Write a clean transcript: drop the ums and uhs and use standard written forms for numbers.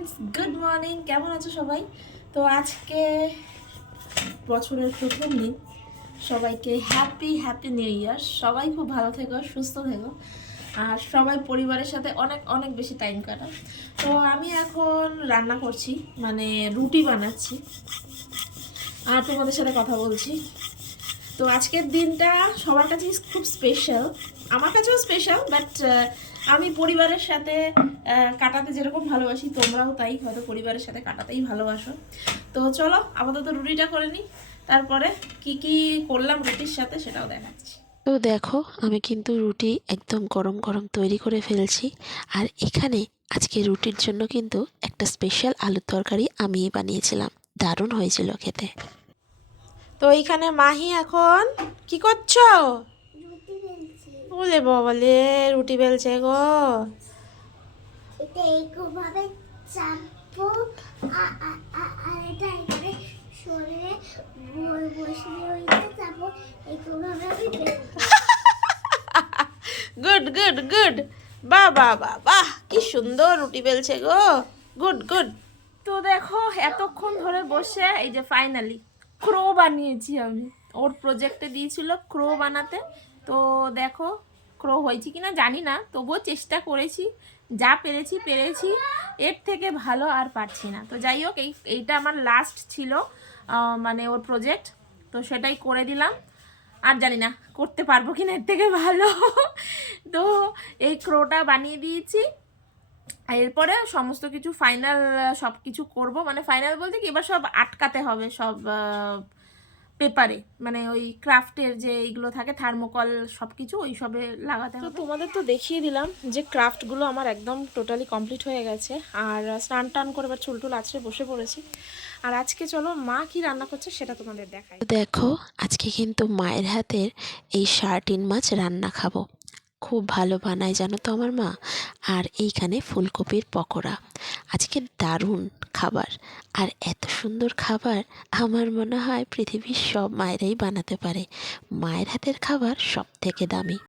Friends, good morning. কেমন আছো সবাই? তো আজকে বছরের প্রথম দিন। সবাইকে হ্যাপি হ্যাপি নিউ ইয়ার। সবাই খুব ভালো থেকো, সুস্থ থেকো, আর সবাই পরিবারের সাথে অনেক অনেক বেশি টাইম কাটাও। তো আমি এখন রান্না করছি, মানে রুটি বানাচ্ছি আর তোমাদের সাথে কথা বলছি। তো আজকের দিনটা সবার কাছে খুব স্পেশাল, আমার কাছেও স্পেশাল, বাট আমি পরিবারের সাথে কাটাতে যেরকম ভালোবাসি, তোমরাও তাই হয়তো পরিবারের সাথে কাটাতেই ভালোবাসো। তো চলো আপাতত রুটিটা করে নিই, তারপরে কি কি করলাম রুটির সাথে সেটাও দেখাচ্ছি। তো দেখো, আমি কিন্তু রুটি একদম গরম গরম তৈরি করে ফেলছি। আর এখানে আজকে রুটির জন্য কিন্তু একটা স্পেশাল আলুর তরকারি আমিই বানিয়েছিলাম। দারুণ হয়েছিল খেতে। তো এইখানে মাহি এখন কি করছো? বলে বলে রুটি বেলছে গো। এটা এইভাবে চাপবো আর এটা এখানে সরিয়ে বসিয়ে ওইটা চাপবো এইভাবে আমি গুড গুড গুড, বাহ বাহ বাহ বাহ, কি সুন্দর রুটি বেলছে গো। Good good. তো দেখো এতক্ষণ ধরে বসে এই যে ফাইনালি ক্রো বানিয়েছি আমি। ওর প্রজেক্টে দিয়েছিল ক্রো বানাতে, তো দেখো ক্রো হয়েছে কিনা জানি না, তবুও চেষ্টা করেছি, যা পেরেছি পেরেছি, এর থেকে ভালো আর পারছি না। তো যাই হোক, এইটা আমার লাস্ট ছিল মানে ওর প্রজেক্ট, তো সেটাই করে দিলাম। আর জানি না করতে পারবো কিনা এর থেকে ভালো। তো এই ক্রোটা বানিয়ে দিয়েছি, এরপরে সমস্ত কিছু ফাইনাল সব কিছু করবো, মানে ফাইনাল বলতে কি এবার সব আটকাতে হবে সব পেপারে, মানে ওই ক্রাফটের যে এইগুলো থাকে থার্মোকল সব কিছু ওই সবে লাগাতে হবে। তো তোমাদের তো দেখিয়ে দিলাম যে ক্রাফটগুলো আমার একদম টোটালি কমপ্লিট হয়ে গেছে, আর স্নান টান করে এবার চুল টুল আছড়ে বসে পড়েছি। আর আজকে চলো মা কি রান্না করছে সেটা তোমাদের দেখাই। তো দেখো, আজকে কিন্তু মায়ের হাতের এই সার্টিন মাছ রান্না খাবো। খুব ভালো বানায় জানো তো আমার মা। আর এইখানে ফুলকপির পকোড়া। আজকে দারুণ খাবার। আর এত সুন্দর খাবার আমার মনে হয় পৃথিবীর সব মায়েরাই বানাতে পারে। মায়ের হাতের খাবার সব থেকে দামি।